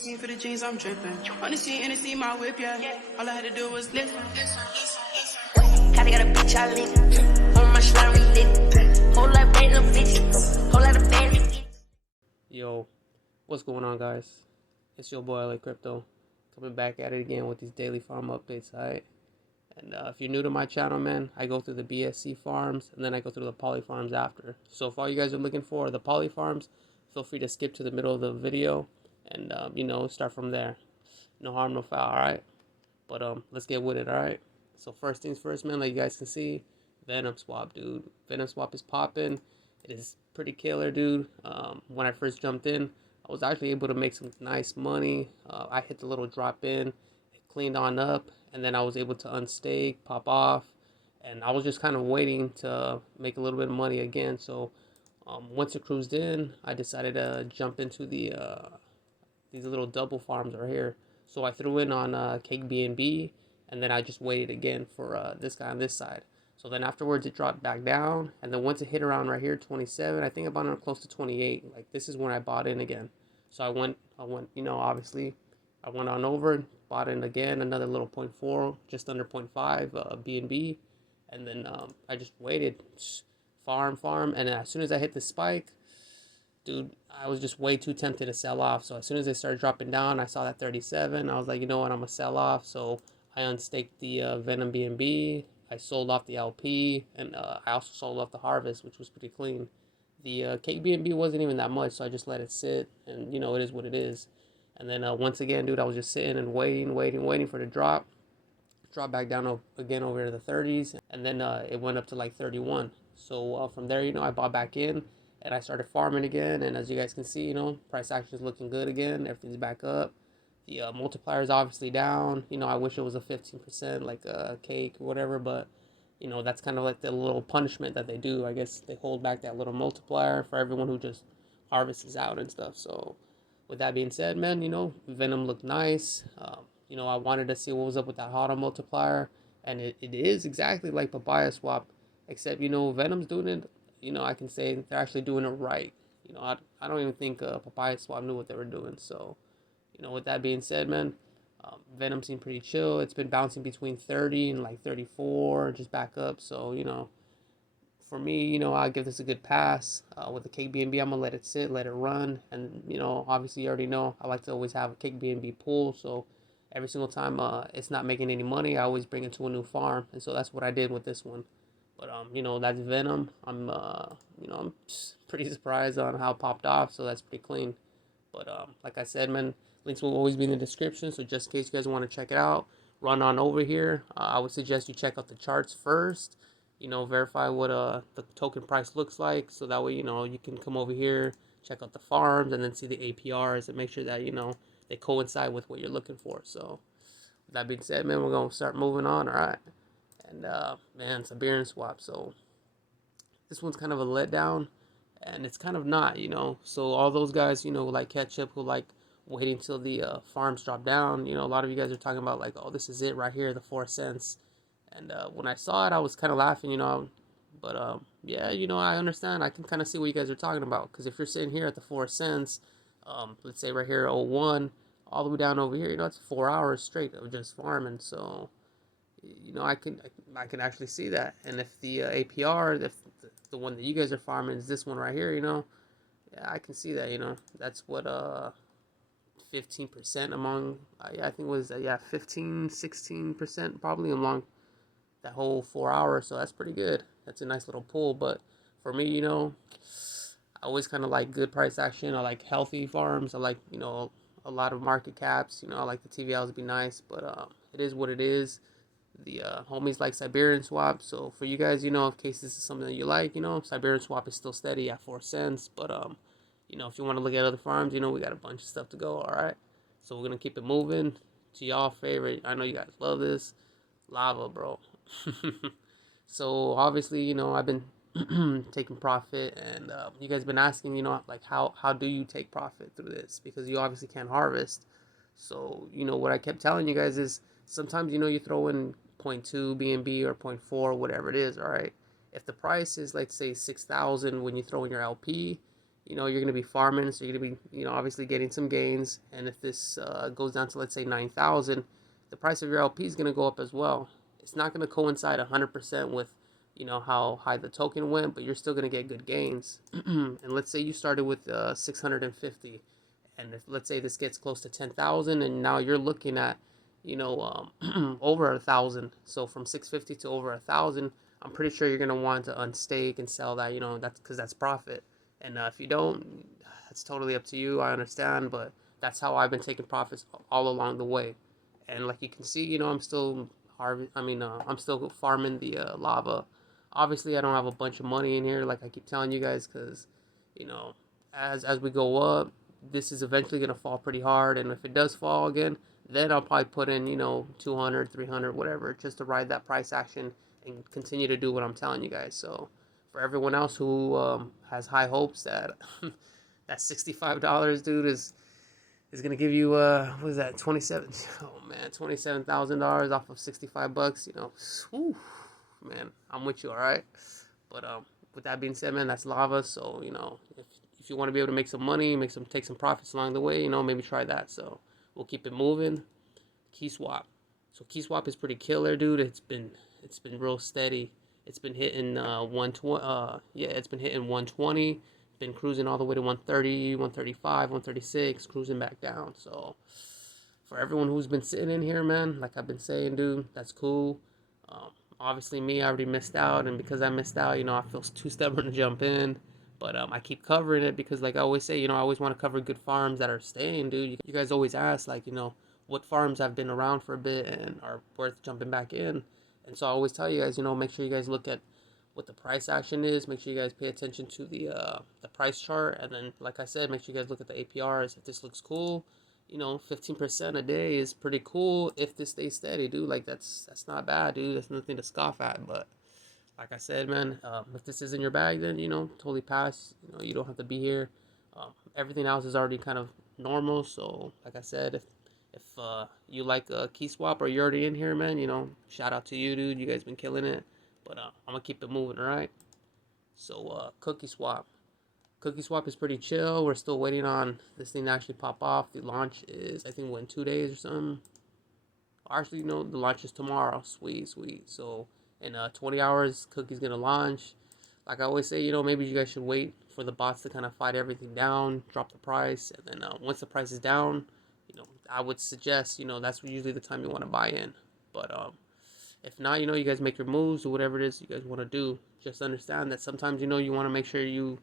For the jeans, I'm dripping. On the scene, and see my whip, yeah. All I had to do was lift. Kinda got a bitch I lit. On my slime, we lit. Whole lot of random bitches. Whole lot of bandits. Yo, what's going on, guys? It's your boy LA Crypto, coming back at it again with these daily farm updates, alright? And if you're new to my channel, man, I go through the BSC farms, and then I go through the poly farms after. So if all you guys are looking for the poly farms, feel free to skip to the middle of the video, and, start from there. No harm, no foul, alright? But, let's get with it, alright? So first things first, man, like you guys can see, Venom swap, dude. Venom swap is popping. It is pretty killer, dude. When I first jumped in, I was actually able to make some nice money. I hit the little drop in, it cleaned on up, and then I was able to unstake, pop off, and I was just kind of waiting to make a little bit of money again. So once it cruised in, I decided to jump into these little double farms right here. So I threw in on Cake BNB, and then I just waited again for this guy on this side. So then afterwards it dropped back down, and then once it hit around right here 27, I think I bought it close to 28. Like, this is when I bought in again. So I went, obviously I went on over, bought in again another little 0.4, just under 0.5 BNB, and then I just waited, farm, and then as soon as I hit the spike, dude, I was just way too tempted to sell off. So as soon as they started dropping down, I saw that 37. I was like, you know what, I'm gonna sell off. So I unstaked the Venom BNB. I sold off the LP, and I also sold off the Harvest, which was pretty clean. The Cake BNB wasn't even that much, so I just let it sit, and it is what it is. And then once again, dude, I was just sitting and waiting for the drop back down again over to the 30s, and then it went up to like 31. So from there, I bought back in, and I started farming again. And as you guys can see, price action is looking good again. Everything's back up. The multiplier is obviously down. I wish it was a 15%, like a cake or whatever, but that's kind of like the little punishment that they do. I guess they hold back that little multiplier for everyone who just harvests out and stuff. So with that being said, man, Venom looked nice. I wanted to see what was up with that auto multiplier, and it is exactly like PolySwap, except Venom's doing it. I can say they're actually doing it right. I don't even think PolySwap knew what they were doing. So with that being said, man, Venom seemed pretty chill. It's been bouncing between 30 and like 34, just back up. So for me, I'll give this a good pass. With the Cake BNB, I'm gonna let it sit, let it run, and obviously you already know I like to always have a Cake BNB pool. So every single time it's not making any money, I always bring it to a new farm, and so that's what I did with this one. But that's Venom. I'm pretty surprised on how it popped off. So that's pretty clean. But like I said, man, links will always be in the description. So just in case you guys want to check it out, run on over here. I would suggest you check out the charts first. Verify what the token price looks like. So that way, you can come over here, check out the farms, and then see the APRs and make sure that they coincide with what you're looking for. So with that being said, man, we're gonna start moving on. All right. And man, Cerberus swap. So this one's kind of a letdown, and it's kind of not, So all those guys, like Ketchup, who like waiting till the farms drop down. A lot of you guys are talking about like, oh, this is it right here, the 4 cents. And when I saw it, I was kind of laughing, But yeah, I understand. I can kind of see what you guys are talking about, because if you're sitting here at the 4 cents, let's say right here, 01, all the way down over here, it's 4 hours straight of just farming. So I can actually see that. And if the APR, if the one that you guys are farming is this one right here, yeah, I can see that. That's what 15% among, yeah, I think it was 15-16% probably among that whole 4 hours. So that's pretty good. That's a nice little pool. But for me, I always kind of like good price action. I like healthy farms. I like a lot of market caps. I like the TVLs to be nice, but it is what it is. The homies like Cerberus swap. So for you guys, in case this is something that you like, Cerberus swap is still steady at 4 cents. But if you want to look at other farms, we got a bunch of stuff to go. All right, so we're gonna keep it moving to y'all favorite. I know you guys love this, lava, bro. So obviously, I've been taking profit, and you guys been asking, like how do you take profit through this, because you obviously can't harvest. So what I kept telling you guys is sometimes you throw in 0.2 BNB or 0.4, whatever it is. All right, if the price is, let's say, 6,000 when you throw in your LP, you're gonna be farming, so you're gonna be, obviously getting some gains. And if this goes down to, let's say, 9,000, the price of your LP is gonna go up as well. It's not gonna coincide 100% with, how high the token went, but you're still gonna get good gains. And let's say you started with 650, and if, let's say, this gets close to 10,000, and now you're looking at, over 1,000. So from 650 to over 1,000, I'm pretty sure you're gonna want to unstake and sell that. That's because that's profit. And if you don't, it's totally up to you. I understand, but that's how I've been taking profits all along the way. And like you can see, I'm still I'm still farming the lava. Obviously, I don't have a bunch of money in here, like I keep telling you guys, because you know, as we go up, this is eventually gonna fall pretty hard. And if it does fall again, then I'll probably put in 200, 300, whatever, just to ride that price action and continue to do what I'm telling you guys. So for everyone else who has high hopes that that $65, dude, is gonna give you what is that, 27? Oh man, $27,000 off of $65. Whew, man, I'm with you, all right. But with that being said, man, that's lava. So if you want to be able to make some money, take some profits along the way, maybe try that. So we'll keep it moving. QiSwap. So QiSwap is pretty killer, dude. It's been real steady. It's been hitting 120. It's been hitting 120. Been cruising all the way to 130, 135, 136, cruising back down. So for everyone who's been sitting in here, man, like I've been saying, dude, that's cool. Obviously, me, I already missed out, and because I missed out, I feel too stubborn to jump in. But I keep covering it because, like I always say, I always want to cover good farms that are staying, dude. You guys always ask, like, what farms have been around for a bit and are worth jumping back in. And so I always tell you guys, make sure you guys look at what the price action is. Make sure you guys pay attention to the price chart, and then, like I said, make sure you guys look at the APRs. If this looks cool, 15% a day is pretty cool if this stays steady, dude. Like that's not bad, dude. That's nothing to scoff at. But like I said, man, if this isn't your bag, then totally pass. You don't have to be here. Everything else is already kind of normal. So like I said, if you like QiSwap or you're already in here, man, shout out to you, dude. You guys been killing it. But I'm gonna keep it moving, all right? So QuiSwap. QuiSwap is pretty chill. We're still waiting on this thing to actually pop off. The launch is, I think, in 2 days or something. Actually, no, the launch is tomorrow. Sweet, sweet. So in 20 hours, Cookie's gonna launch. Like I always say, maybe you guys should wait for the bots to kind of fight everything down, drop the price, and then once the price is down, I would suggest, that's usually the time you want to buy in. But if not, you guys make your moves or whatever it is you guys want to do. Just understand that sometimes, you want to make sure you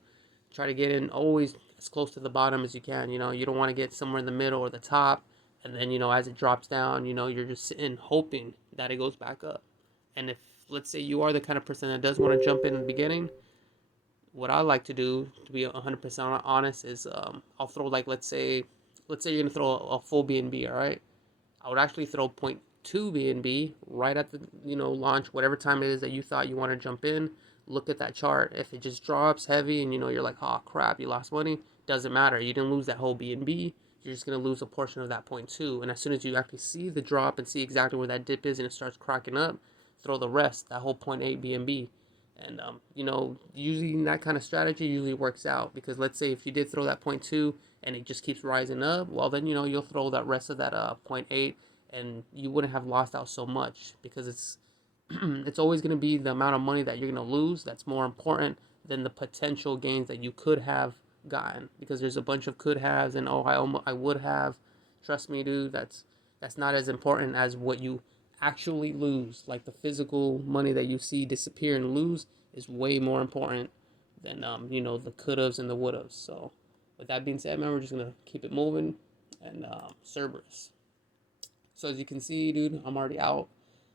try to get in always as close to the bottom as you can. You don't want to get somewhere in the middle or the top. And then, as it drops down, you're just sitting hoping that it goes back up. And if, let's say, you are the kind of person that does want to jump in the beginning, what I like to do, to be 100% honest, is I'll throw, like, let's say you're going to throw a full BNB, all right? I would actually throw 0.2 BNB right at the launch, whatever time it is that you thought you want to jump in. Look at that chart. If it just drops heavy and you're like, oh crap, you lost money, doesn't matter. You didn't lose that whole BNB. You're just gonna lose a portion of that 0.2. And as soon as you actually see the drop and see exactly where that dip is and it starts cracking up, throw the rest, that whole 0.8 BNB. And usually that kind of strategy usually works out, because let's say if you did throw that 0.2 and it just keeps rising up, well then you'll throw that rest of that 0.8, and you wouldn't have lost out so much, because it's it's always going to be the amount of money that you're going to lose that's more important than the potential gains that you could have gotten, because there's a bunch of could haves and I would have. Trust me, dude, that's not as important as what you actually lose. Like the physical money that you see disappear and lose is way more important than the could haves and the would haves. So with that being said, man, we're just gonna keep it moving. And Cerberus. So as you can see, dude, I'm already out.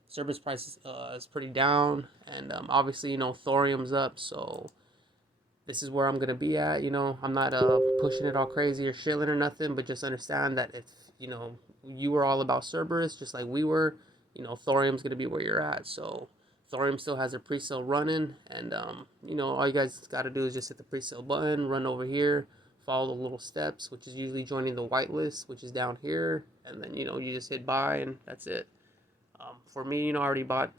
Cerberus price is pretty down, and obviously Thorium's up, so this is where I'm gonna be at. I'm not pushing it all crazy or shilling or nothing, but just understand that if you were all about Cerberus just like we were, Thorium's gonna be where you're at. So Thorium still has a pre-sale running, and all you guys got to do is just hit the pre-sale button, run over here, follow the little steps, which is usually joining the whitelist, which is down here, and then you just hit buy, and that's it. For me, I already bought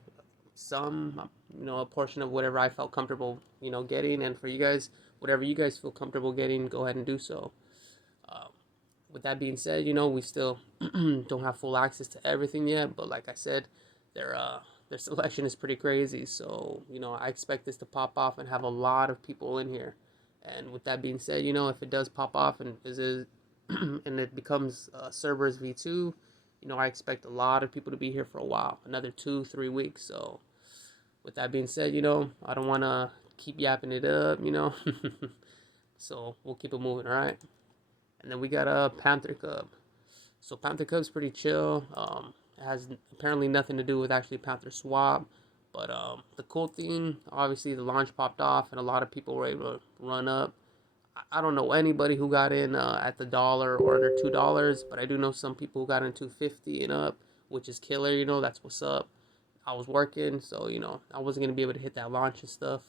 some, a portion of whatever I felt comfortable, getting. And for you guys, whatever you guys feel comfortable getting, go ahead and do so. With that being said, you know, we still don't have full access to everything yet, but like I said, their selection is pretty crazy. So, you know, I expect this to pop off and have a lot of people in here. And with that being said, you know, if it does pop off and and it becomes Cerberus V2, you know, I expect a lot of people to be here for a while, another 2-3 weeks. So, with that being said, you know, I don't want to keep yapping it up, you know. So we'll keep it moving, all right. And then we got a Panther Cub. So Panther Cub's pretty chill. It has apparently nothing to do with actually PancakeSwap, but the cool thing, obviously, the launch popped off and a lot of people were able to run up. I don't know anybody who got in at the dollar or under $2, but I do know some people who got in 250 and up, which is killer. You know, that's what's up. I was working, so you know I wasn't gonna be able to hit that launch and stuff.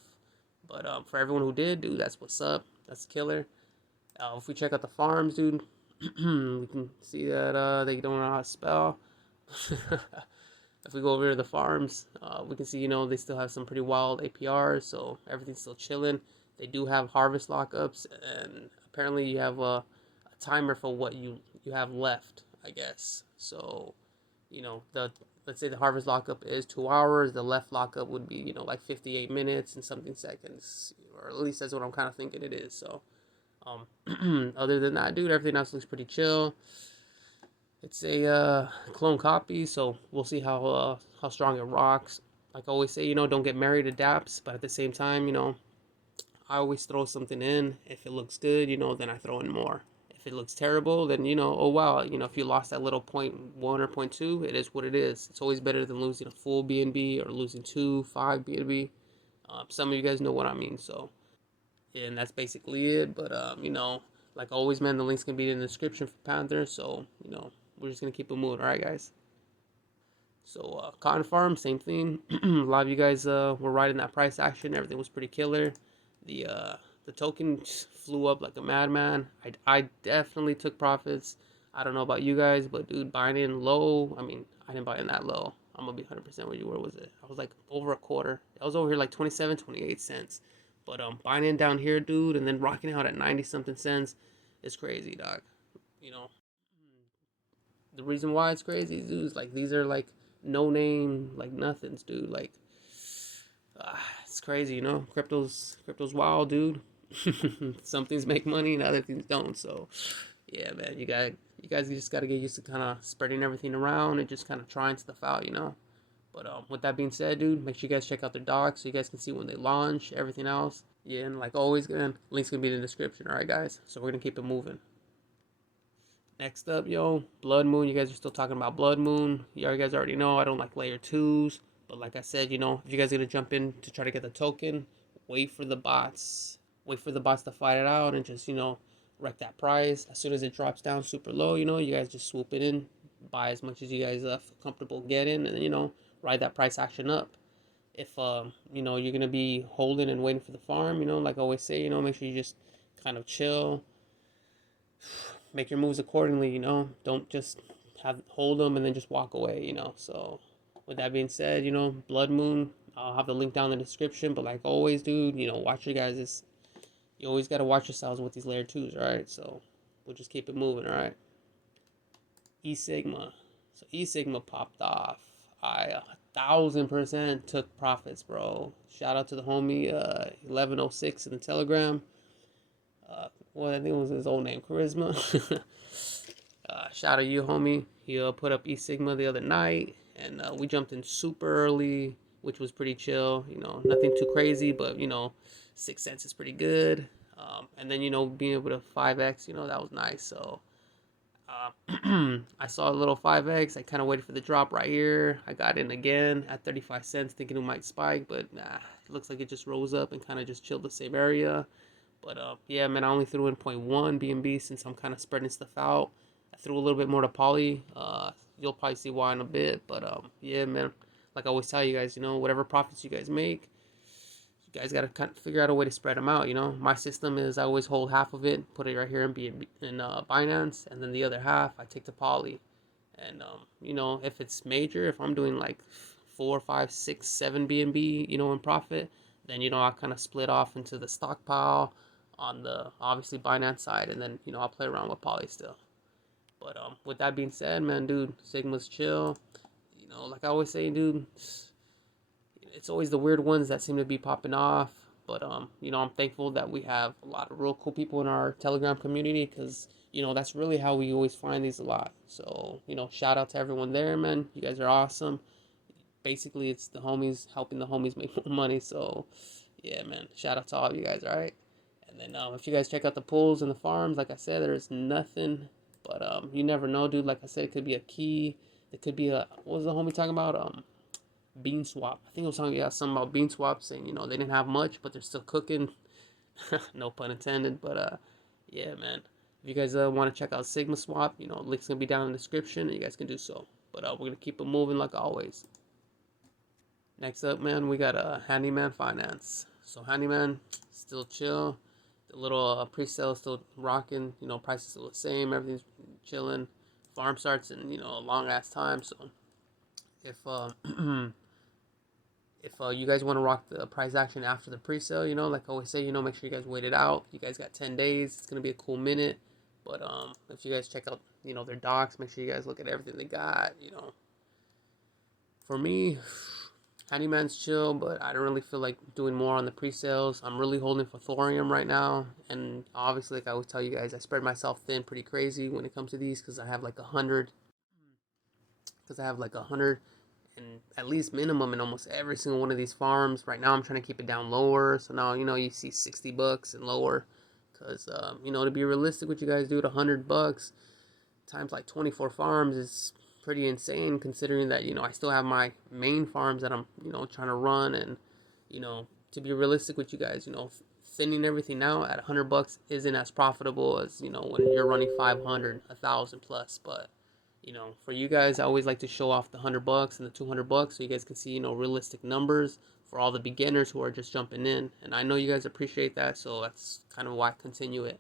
But for everyone who did, dude, that's what's up. That's killer. If we check out the farms, dude, we can see that they don't know how to spell. If we go over to the farms, we can see, you know, they still have some pretty wild APRs, so everything's still chilling. They do have harvest lockups, and apparently you have a timer for what you have left, I guess. So, you know, let's say the harvest lockup is 2 hours, the left lockup would be, you know, like 58 minutes and something seconds, or at least that's what I'm kind of thinking it is. So, other than that, dude, everything else looks pretty chill. It's a clone copy, so we'll see how strong it rocks. Like I always say, you know, don't get married to DaPPs, but at the same time, you know, I always throw something in. If it looks good, you know, then I throw in more. If it looks terrible, then, you know, oh wow, you know, if you lost that little 0.1 or 0.2, it is what it is. It's always better than losing a full BNB or losing 5 BNB. Some of you guys know what I mean, so yeah, and that's basically it. But you know, like always, man, the link's gonna be in the description for Panther, so you know, we're just gonna keep it moving. All right, guys. So cotton farm, same thing. A lot of you guys were riding that price action. Everything was pretty killer. The token flew up like a madman. I definitely took profits. I don't know about you guys, but dude, buying in low. I mean, I didn't buy in that low. I'm gonna be 100% with you. Where was it? I was like over a quarter. I was over here like 27, 28 cents. But buying in down here, dude, and then rocking out at 90 something cents is crazy, dog. You know, the reason why it's crazy, dude, is like these are like no name, like nothings, dude. Like it's crazy, you know. Crypto's wild, dude. Some things make money and other things don't. So yeah, man, you guys just gotta get used to kind of spreading everything around and just kind of trying stuff out, you know. But with that being said, dude, make sure you guys check out their docs so you guys can see when they launch, everything else. Yeah, and like always, again, link's gonna be in the description. All right, guys. So we're gonna keep it moving. Next up, yo, BloodMoon. You guys are still talking about BloodMoon. You guys already know I don't like layer 2s. But like I said, you know, if you guys are going to jump in to try to get the token, wait for the bots. Wait for the bots to fight it out and just, you know, wreck that price. As soon as it drops down super low, you know, you guys just swoop it in. Buy as much as you guys feel comfortable getting. And then, you know, ride that price action up. If, you know, you're going to be holding and waiting for the farm, you know, like I always say, you know, make sure you just kind of chill. Make your moves accordingly, you know. Don't just hold them and then just walk away, you know. So with that being said, you know, BloodMoon, I'll have the link down in the description. But like always, dude, you know, watch your guys. You always got to watch yourselves with these layer 2s, all right? So we'll just keep it moving, all right? Esigma. So Esigma popped off. I 1000% took profits, bro. Shout out to the homie 1106 in the Telegram. Well, I think it was his old name, Charisma. Shout out to you, homie. He put up Esigma the other night, and we jumped in super early, which was pretty chill. You know, nothing too crazy, but you know, 6 cents is pretty good. And then you know, being able to 5x, you know, that was nice. So I saw a little 5x. I kind of waited for the drop right here. I got in again at 35 cents, thinking it might spike, but nah, it looks like it just rose up and kind of just chilled the same area. But yeah, man, I only threw in 0.1 BNB since I'm kind of spreading stuff out. I threw a little bit more to Poly. You'll probably see why in a bit. But yeah, man, like I always tell you guys, you know, whatever profits you guys make, you guys got to kind of figure out a way to spread them out, you know. My system is I always hold half of it, put it right here in Binance, and then the other half I take to Poly. And, you know, if it's major, if I'm doing like 4, 5, 6, 7 BNB, you know, in profit, then, you know, I kind of split off into the stockpile. on the obviously Binance side, and then I'll play around with Poly still. But with that being said, man, dude, Sigma's chill. Like I always say, dude, it's always the weird ones that seem to be popping off. But I'm thankful that we have a lot of real cool people in our Telegram community, because that's really how we always find these a lot. So shout out to everyone there, man. You guys are awesome. Basically, it's the homies helping the homies make more money. So yeah, man, shout out to all of you guys. All right. And then if you guys check out the pools and the farms, like I said, there's nothing. But you never know, dude. Like I said, it could be a key. It could be a, what was the homie talking about? Bean swap. I think I was talking something about bean swap, saying they didn't have much, but they're still cooking. No pun intended. But yeah, man. If you guys want to check out Sigma Swap, link's gonna be down in the description, and you guys can do so. But we're gonna keep it moving like always. Next up, man, we got Handyman Finance. So Handyman still chill. The little pre-sale is still rocking. Prices still the same. Everything's chilling. Farm starts in a long ass time. So if if you guys want to rock the price action after the pre-sale, like I always say, make sure you guys wait it out. You guys got 10 days. It's gonna be a cool minute. But if you guys check out their docs, make sure you guys look at everything they got. For me, Handyman's chill, but I don't really feel like doing more on the pre-sales. I'm really holding for Thoreum right now, and obviously, like I always tell you guys, I spread myself thin pretty crazy when it comes to these, because I have like 100, and at least minimum in almost every single one of these farms. Right now, I'm trying to keep it down lower, so now you see $60 and lower, because to be realistic with you guys, dude, $100 times like 24 farms is pretty insane, considering that I still have my main farms that I'm trying to run. And to be realistic with you guys, thinning everything out at $100 isn't as profitable as when you're running 500, 1,000 plus. But for you guys, I always like to show off the $100 and the $200, so you guys can see realistic numbers for all the beginners who are just jumping in. And I know you guys appreciate that, so that's kind of why I continue it.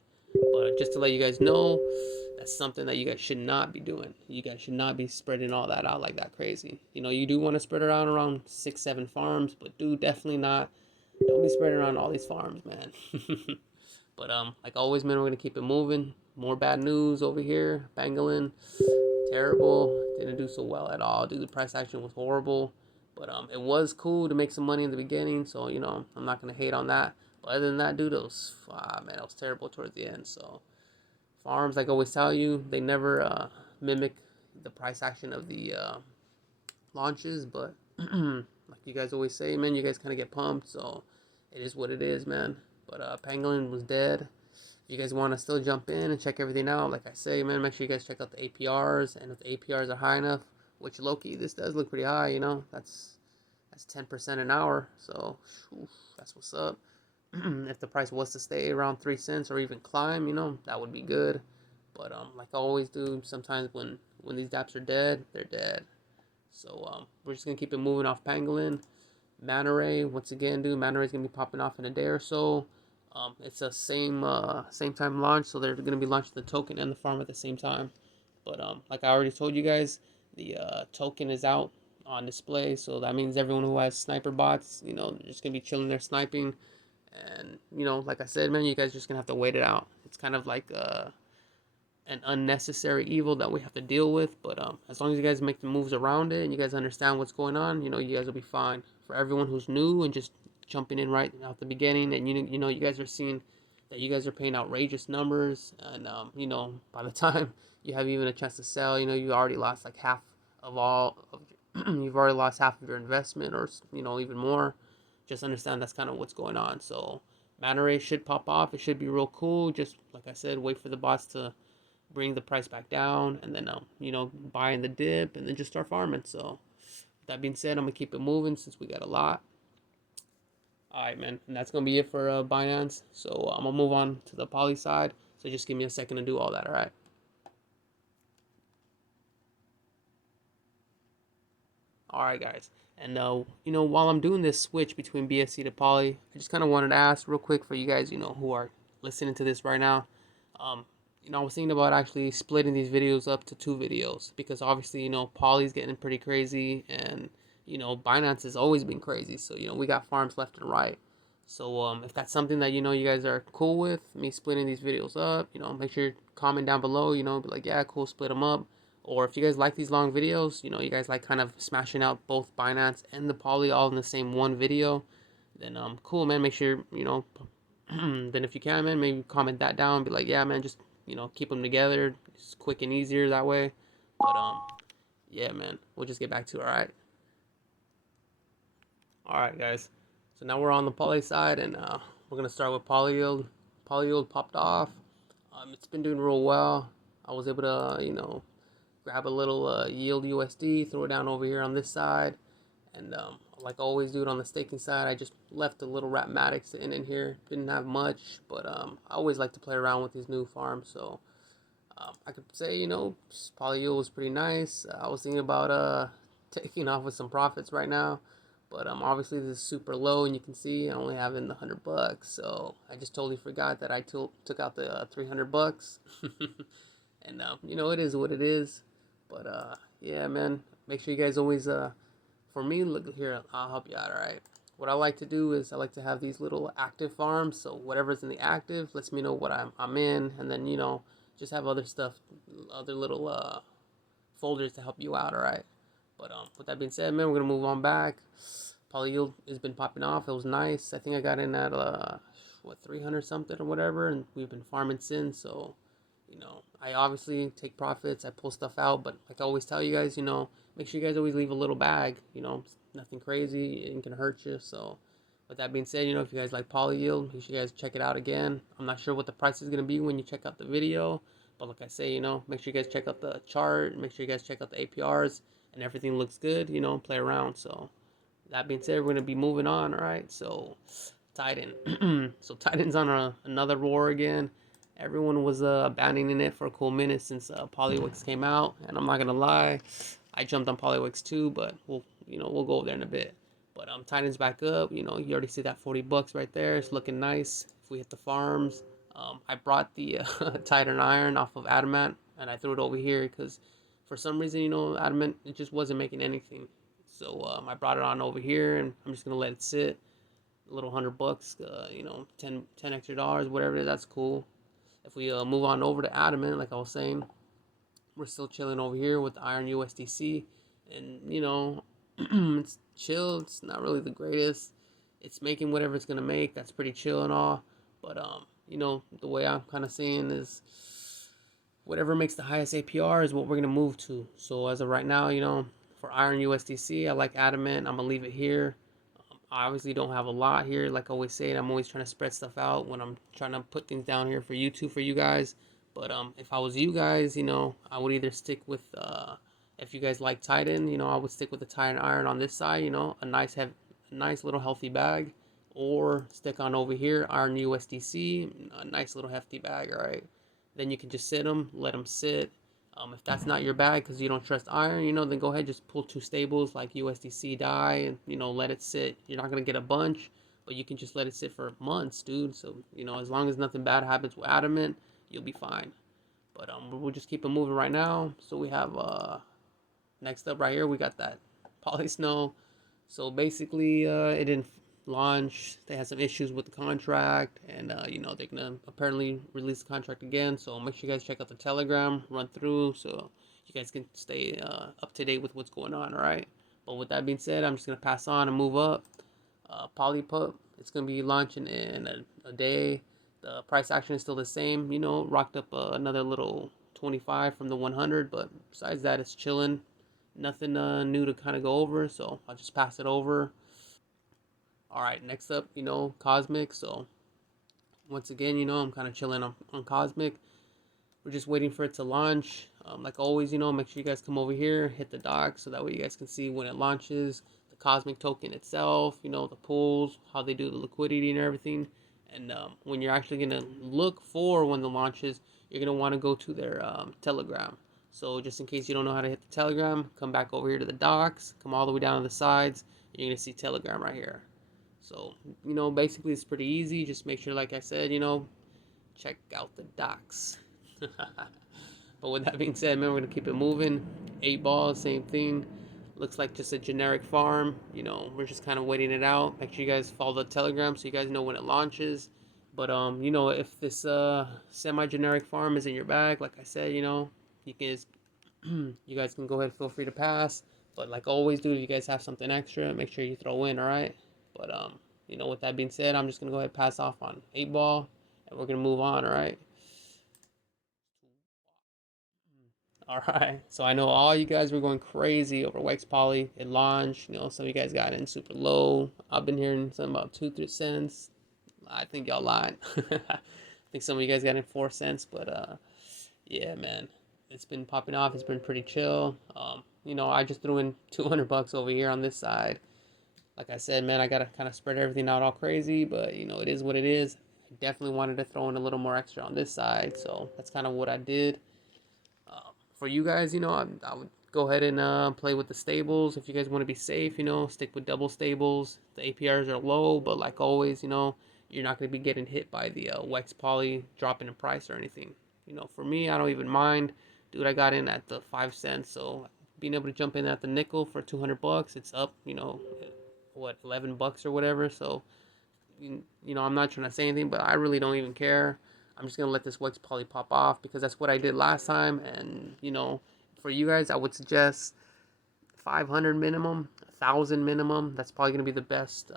But just to let you guys know, that's something that you guys should not be doing. You guys should not be spreading all that out like that crazy. You do want to spread it around 6-7 farms, but dude, definitely not. Don't be spreading around all these farms, man. But like always, man, we're gonna keep it moving. More bad news over here. Pangolin, terrible. Didn't do so well at all, dude. The price action was horrible. But it was cool to make some money in the beginning, so I'm not gonna hate on that. But other than that, dude, it was man, it was terrible towards the end. So farms, like I always tell you, they never mimic the price action of the launches. But like you guys always say, man, you guys kind of get pumped, so it is what it is, man. But Pangolin was dead. If you guys want to still jump in and check everything out, like I say, man, make sure you guys check out the APRs, and if the APRs are high enough, which low-key, this does look pretty high, that's 10% an hour, so that's what's up. If the price was to stay around 3 cents or even climb, that would be good. But like I always do, sometimes when these DApps are dead, they're dead. So we're just gonna keep it moving off Pangolin. Manta Ray, once again, dude, Manta Ray's gonna be popping off in a day or so. It's a same time launch, so they're gonna be launching the token and the farm at the same time. But like I already told you guys, the token is out on display, so that means everyone who has sniper bots, they're just gonna be chilling there sniping. And like I said, man, you guys are just gonna have to wait it out. It's kind of like an unnecessary evil that we have to deal with. But as long as you guys make the moves around it and you guys understand what's going on, you guys will be fine. For everyone who's new and just jumping in right out the beginning, and you guys are seeing that you guys are paying outrageous numbers, and by the time you have even a chance to sell, you already lost like half of all of you've already lost half of your investment, or even more. Just understand that's kind of what's going on. So Manta Ray should pop off. It should be real cool. Just like I said, wait for the bots to bring the price back down, and then buy in the dip, and then just start farming. So with that being said, I'm gonna keep it moving since we got a lot. Alright, man, and that's gonna be it for Binance. So I'm gonna move on to the Poly side, so just give me a second to do all that. Alright, guys, and while I'm doing this switch between BSC to Poly, I just kind of wanted to ask real quick for you guys who are listening to this right now. I was thinking about actually splitting these videos up to 2 videos, because obviously, Poly's getting pretty crazy, and, Binance has always been crazy. So, we got farms left and right. So if that's something that you guys are cool with me splitting these videos up, make sure you comment down below, be like, yeah, cool, split them up. Or if you guys like these long videos, you guys like kind of smashing out both Binance and the Poly all in the same one video, then cool, man. Make sure then if you can, man, maybe comment that down, be like, yeah, man, just keep them together, it's quick and easier that way. But yeah, man, we'll just get back to it. All right, guys. So now we're on the Poly side, and we're gonna start with PolyYeld. PolyYeld popped off. It's been doing real well. I was able to, grab a little Yield USD, throw it down over here on this side, and like I always do it on the staking side, I just left a little Rapmatic sitting in here. Didn't have much, but I always like to play around with these new farms, so I could say, PolyYeld was pretty nice. I was thinking about taking off with some profits right now, but obviously this is super low, and you can see I only have in the $100, so I just totally forgot that I took out the $300, and it is what it is. But yeah, man, make sure you guys always for me, look here, I'll help you out. All right. What I like to do is I like to have these little active farms, so whatever's in the active lets me know what I'm in, and then just have other stuff, other little folders to help you out. All right. But with that being said, man, we're gonna move on back. PolyYeld has been popping off. It was nice. I think I got in at 300 something or whatever, and we've been farming since. So I obviously take profits. I pull stuff out, but like I always tell you guys, make sure you guys always leave a little bag. Nothing crazy. It ain't gonna hurt you. So with that being said, if you guys like PolyYeld, make sure you guys check it out again. I'm not sure what the price is gonna be when you check out the video, but like I say, make sure you guys check out the chart. Make sure you guys check out the APRs, and everything looks good. Play around. So that being said, we're gonna be moving on. All right. So Titan. So Titan's on another roar again. Everyone was abandoning it for a cool minute since PolyWex came out, and I'm not gonna lie, I jumped on PolyWex too, but we'll go over there in a bit. But Titan's back up. You already see that $40 right there. It's looking nice. If we hit the farms, I brought the Titan iron off of Adamant, and I threw it over here because for some reason, Adamant, it just wasn't making anything. So I brought it on over here, and I'm just gonna let it sit. A little $100, 10 extra dollars, whatever it is, that's cool. If we move on over to Adamant, like I was saying, we're still chilling over here with the Iron USDC, and it's chill. It's not really the greatest. It's making whatever it's gonna make. That's pretty chill and all. But the way I'm kind of seeing is whatever makes the highest APR is what we're gonna move to. So as of right now, for Iron USDC, I like Adamant. I'm gonna leave it here. I obviously don't have a lot here. Like I always say, I'm always trying to spread stuff out when I'm trying to put things down here for YouTube for you guys. But if I was you guys, I would either stick with if you guys like Titan, I would stick with the Titan Iron on this side, a nice little healthy bag, or stick on over here Iron USDC, a nice little hefty bag. All right, then you can just sit them, let them sit. If that's not your bag because you don't trust iron, then go ahead, just pull two stables like USDC DAI and, let it sit. You're not going to get a bunch, but you can just let it sit for months, dude. So, as long as nothing bad happens with Adamant, you'll be fine. But we'll just keep it moving right now. So we have, next up right here, we got that PolySnow. So basically, it didn't launch. They had some issues with the contract, and they're gonna apparently release the contract again. So make sure you guys check out the Telegram, run through, so you guys can stay up to date with what's going on. All right. But with that being said, I'm just gonna pass on and move up. Polypup, it's gonna be launching in a day. The price action is still the same. Rocked up another little 25 from the 100, but besides that, it's chilling. Nothing new to kind of go over, so I'll just pass it over. All right, next up, Cosmic. So once again, I'm kind of chilling on Cosmic. We're just waiting for it to launch. Like always, make sure you guys come over here, hit the doc, so that way you guys can see when it launches, the Cosmic token itself, the pools, how they do the liquidity and everything. And when you're actually going to look for when the launches, you're going to want to go to their Telegram. So just in case you don't know how to hit the Telegram, come back over here to the docs, come all the way down to the sides, and you're going to see Telegram right here. So, basically it's pretty easy. Just make sure, like I said, check out the docs. But with that being said, man, we're going to keep it moving. 8 balls, same thing. looks like just a generic farm. You know, we're just kind of waiting it out. Make sure you guys follow the Telegram so you guys know when it launches. But you know, if this semi-generic farm is in your bag, like I said, you know, you can just, you guys can go ahead, feel free to pass. But like always, dude, if you guys have something extra, make sure you throw in, all right? But you know, with that being said, I'm just gonna go ahead and pass off on 8 ball, and we're gonna move on, all right? All right. So I know all you guys were going crazy over Wex Poly. It launched. You know, some of you guys got in super low. I've been hearing something about 2-3 cents. I think y'all lied. I think some of you guys got in 4 cents, but yeah, man, it's been popping off. It's been pretty chill. You know, I just threw in 200 bucks over here on this side. Like I said, man, I gotta kind of spread everything out all crazy, but you know, it is what it is. I definitely wanted to throw in a little more extra on this side, so that's kind of what I did. For you guys, you know, I would go ahead and play with the stables. If you guys want to be safe, you know, stick with double stables. The APRs are low, but like always, you know, you're not going to be getting hit by the Wex Poly dropping in price or anything. You know, for me, I don't even mind. Dude, I got in at the 5 cents, so being able to jump in at the nickel for 200 bucks, it's up, you know, what, 11 bucks or whatever. So, you know, I'm not trying to say anything, but I really don't even care. I'm just gonna let this Wex Poly pop off because that's what I did last time. And you know, for you guys, I would suggest 500 minimum, 1,000 minimum. That's probably gonna be the best,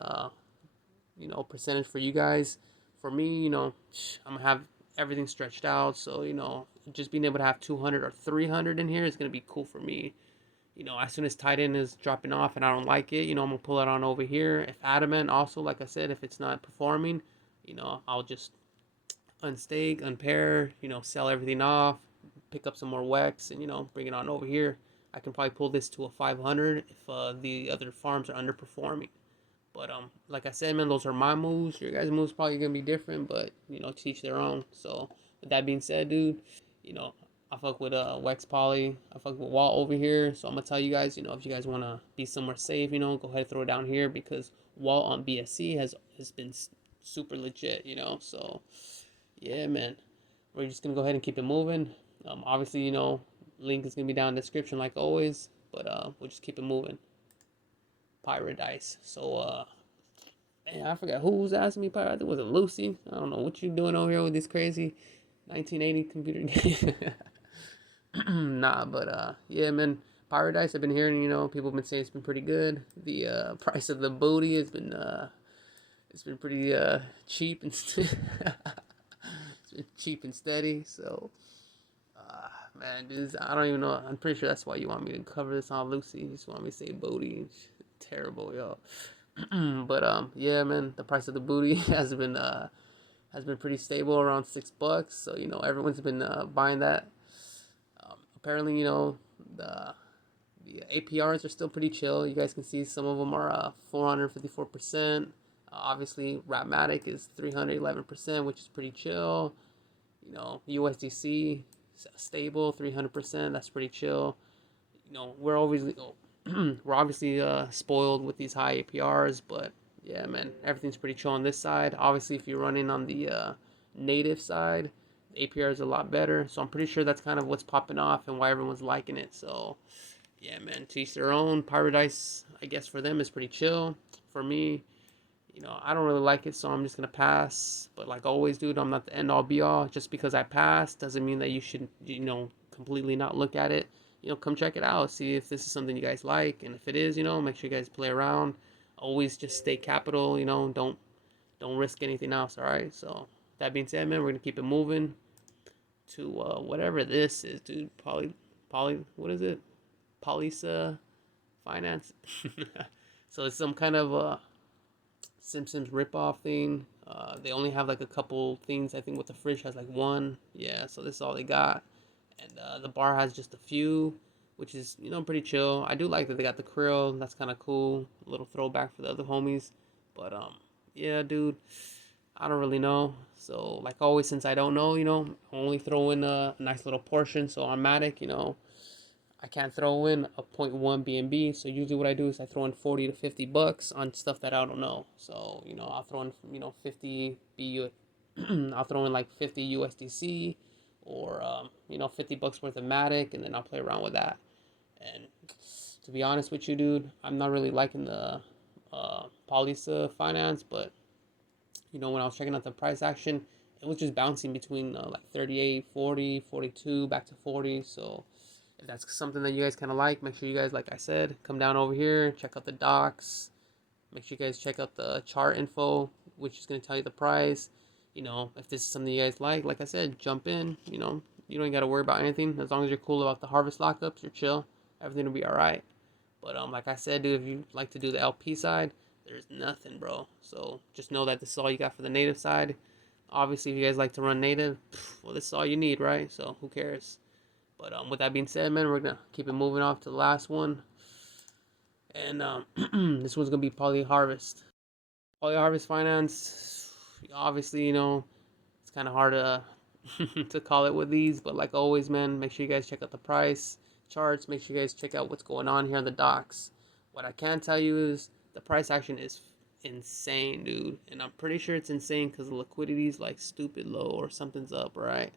you know, percentage for you guys. For me, you know, I'm gonna have everything stretched out. So you know, just being able to have 200 or 300 in here is gonna be cool for me. You know, as soon as tight end is dropping off and I don't like it, you know, I'm gonna pull it on over here. If Adamant also, like I said, if it's not performing, you know, I'll just unstake, unpair, you know, sell everything off, pick up some more Wex, and you know, bring it on over here. I can probably pull this to a 500 if the other farms are underperforming. But like I said, man, those are my moves. Your guys' moves probably gonna be different, but you know, teach their own. So with that being said, dude, you know, I fuck with Wex Poly. I fuck with Wault over here. So I'm gonna tell you guys, you know, if you guys wanna be somewhere safe, you know, go ahead and throw it down here because Wault on BSC has been super legit, you know. So yeah, man, we're just gonna go ahead and keep it moving. Obviously, you know, link is gonna be down in the description like always, but we'll just keep it moving. Paradise. So man, I forgot who was asking me. I think it was Lucy. I don't know what you doing over here with this crazy 1980 computer game. Nah, but yeah, man, Paradise. I've been hearing, you know, people have been saying it's been pretty good. The price of the booty has been it's been pretty cheap and it's been cheap and steady. So man, dude, I don't even know. I'm pretty sure that's why you want me to cover this on Lucy. You just want me to say booty. Terrible, yo. But yeah, man, the price of the booty has been pretty stable around $6. So you know, everyone's been buying that. Apparently, you know, the APRs are still pretty chill. You guys can see some of them are 454%. Obviously, Rapmatic is 311%, which is pretty chill. You know, USDC stable 300%. That's pretty chill. You know, we're obviously spoiled with these high APRs, but yeah, man, everything's pretty chill on this side. Obviously, if you're running on the native side, the APR is a lot better. So I'm pretty sure that's kind of what's popping off and why everyone's liking it. So yeah, man, to each their own. Paradise, I guess for them is pretty chill. For me, you know, I don't really like it, so I'm just gonna pass. But like always, dude, I'm not the end all be all. Just because I passed doesn't mean that you should, you know, completely not look at it. You know, come check it out, see if this is something you guys like, and if it is, you know, make sure you guys play around. Always just stay capital, you know, don't risk anything else. All right. So that being said, man, we're gonna keep it moving to whatever this is, dude. What is it? Polysa Finance. So it's some kind of Simpsons ripoff thing. They only have like a couple things. I think with the fridge has like one. Yeah, so this is all they got. And the bar has just a few, which is, you know, pretty chill. I do like that they got the krill. That's kind of cool. A little throwback for the other homies. But yeah, dude, I don't really know. So like always, since I don't know, you know, only throw in a nice little portion. So on Matic, you know, I can't throw in a 0.1 BNB. So usually what I do is I throw in 40 to 50 bucks on stuff that I don't know. So, you know, I'll throw in, you know, 50 BU. I'll throw in like 50 USDC or, you know, 50 bucks worth of Matic, and then I'll play around with that. And to be honest with you, dude, I'm not really liking the Poly's finance, but you know, when I was checking out the price action, it was just bouncing between like 38, 40, 42, back to 40. So if that's something that you guys kind of like, make sure you guys, like I said, come down over here, check out the docs. Make sure you guys check out the chart info, which is going to tell you the price. You know, if this is something you guys like I said, jump in. You know, you don't got to worry about anything. As long as you're cool about the harvest lockups, you're chill. Everything will be all right. But like I said, dude, if you like to do the LP side, there's nothing, bro. So just know that this is all you got for the native side. Obviously, if you guys like to run native, well, this is all you need, right? So who cares? But with that being said, man, we're gonna keep it moving off to the last one. And this one's gonna be Poly Harvest. Poly Harvest Finance. Obviously, you know, it's kind of hard to to call it with these, but like always, man, make sure you guys check out the price charts. Make sure you guys check out what's going on here on the docs. What I can tell you is the price action is insane, dude, and I'm pretty sure it's insane because the liquidity is like stupid low or something's up, right?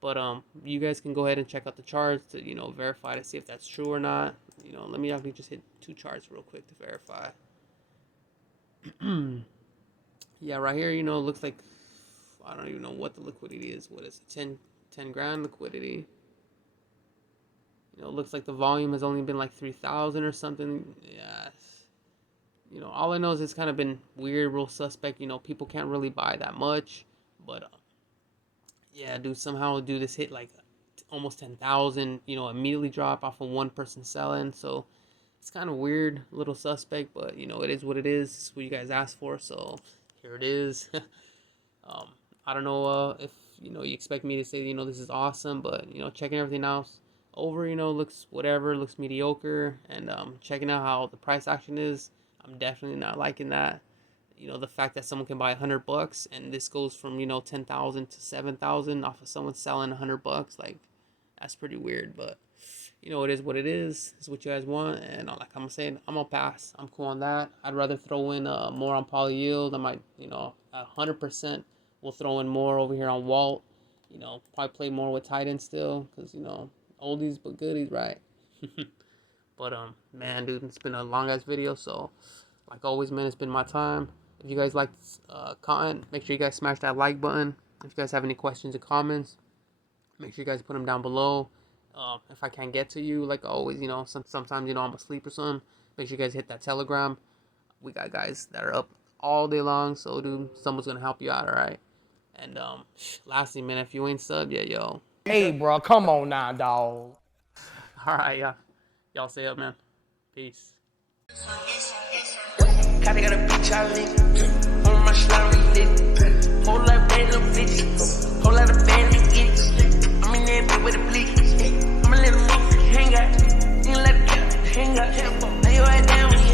But you guys can go ahead and check out the charts to, you know, verify to see if that's true or not. You know, let me actually just hit 2 charts real quick to verify. Yeah, right here, you know, it looks like, I don't even know what the liquidity is. What is it? 10 grand liquidity. You know, it looks like the volume has only been like 3,000 or something. Yeah. You know, all I know is it's kind of been weird, real suspect. You know, people can't really buy that much. But, yeah, dude, somehow do this hit like almost 10,000, you know, immediately drop off of one person selling. So it's kind of weird, little suspect, but, you know, it is what it is. It's what you guys asked for. So here it is. I don't know if, you know, you expect me to say, you know, this is awesome, but, you know, checking everything else over, you know, looks whatever, looks mediocre. And checking out how the price action is, I'm definitely not liking that. You know, the fact that someone can buy $100 and this goes from, you know, 10,000 to 7,000 off of someone selling $100, like, that's pretty weird. But, you know, it is what it is. It's what you guys want. And like I'm saying, I'm gonna pass. I'm cool on that. I'd rather throw in more on PolyYeld. I might, you know, 100% will throw in more over here on Wault. You know, probably play more with Titan still, because, you know, oldies but goodies, right? But man, dude, it's been a long ass video. So like always, man, it's been my time. If you guys like content, make sure you guys smash that like button. If you guys have any questions or comments, make sure you guys put them down below. If I can't get to you, like always, you know, sometimes, you know, I'm asleep or something, make sure you guys hit that Telegram. We got guys that are up all day long, so dude, someone's gonna help you out, alright? And lastly, man, if you ain't subbed yet, yo. Hey, bro, come on now, dog. Alright, yeah. Y'all stay up, man. Peace. Kinda got a bitch I lit. On my slime lit. Whole lot of Venom bitches. Whole lot of Venom bitches. I'm in there bitch with a bleak. I'ma let them hang out. You let them hang out. Lay your head down when you